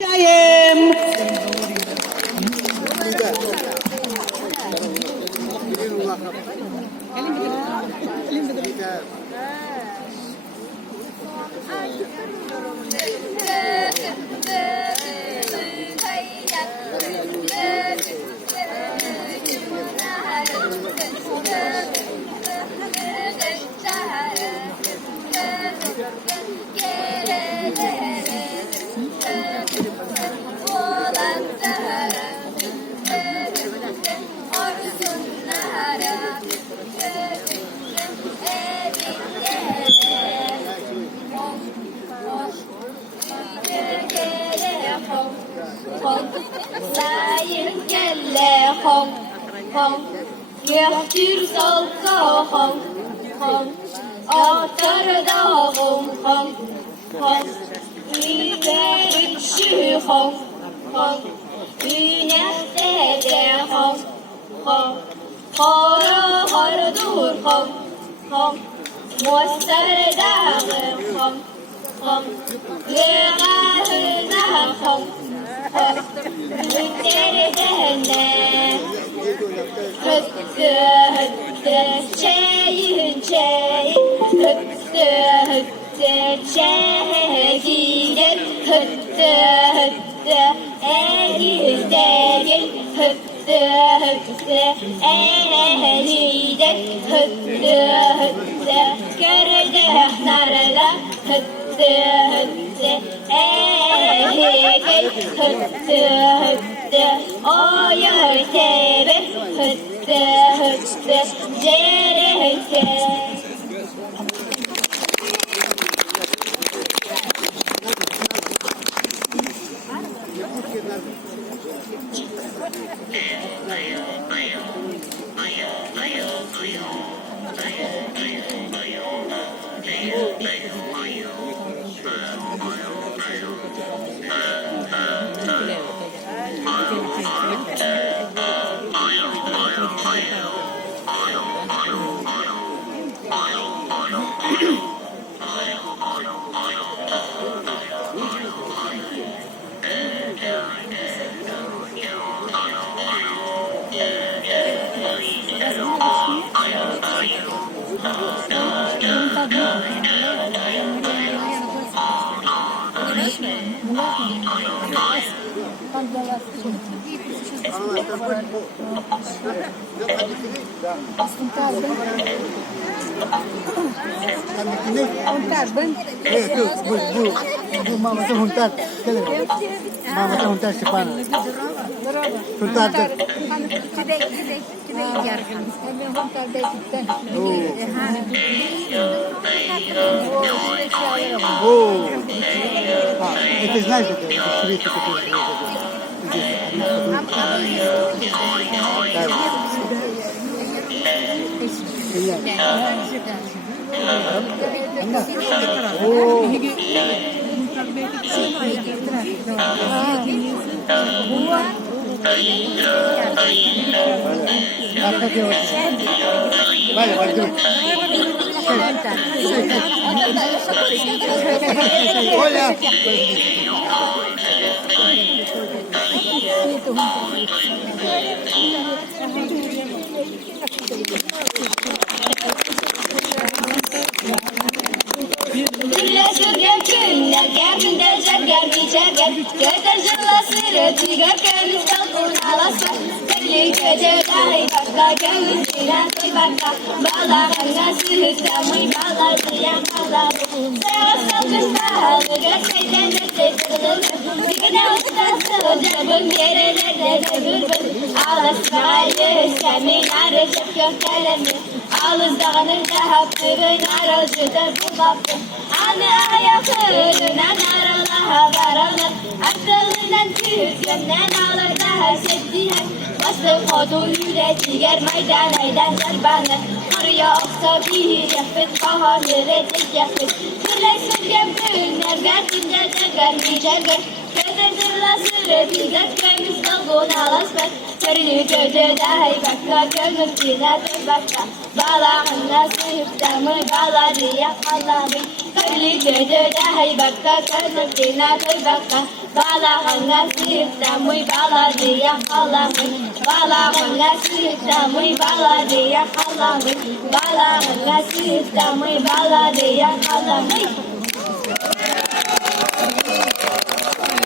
Sayem. Sayın kelle hong hong, göktür salka hong hong, atar dağım hong hong, içi hong hong, güneşte de hong hong, kara hardur hong hong, muastar dağım hong hong, leğahına hong. Müdderdene hıttı hıttı şeyin şeyin hıttı hıttı şeyin hıttı hıttı eğizdegin hıttı hıttı eğizdeg hıttı hıttı gördük narada hıttı hıttı eğizdeg hıttı hıttı oy tebe hıttı hıttı cerete. Huntar, Ben. Bu mama tu huntar. Mama tu huntar siapa? Huntar. Today jarkan. Huntar day kita. Oh. It is nice. It is sweet. Ağız dağınında haptırın aracıda bu baktım. Anı ayaklarına naralığa varalım. Aklından tüzgenden ağlar daha settiğen. Basın kodu üretiger maydan aydan zarbanı. Araya oksa bir yapıt bahanı reddet yapıt. Birleşsin gemdünler gardında cagar bir cagar. Kadırdırla sırrı dizat kaymış dalgın alasmak. Körünü gördü dahi bakka gönül kinadır bakka. Bağlağına sıyıptamı bağladı yakaladı. Körünü gördü dahi bakka gönül kinadır bakka. Balağına siftamuy bala diye halamı. Balağına siftamuy bala diye halamı. Balağına siftamuy bala diye halamı.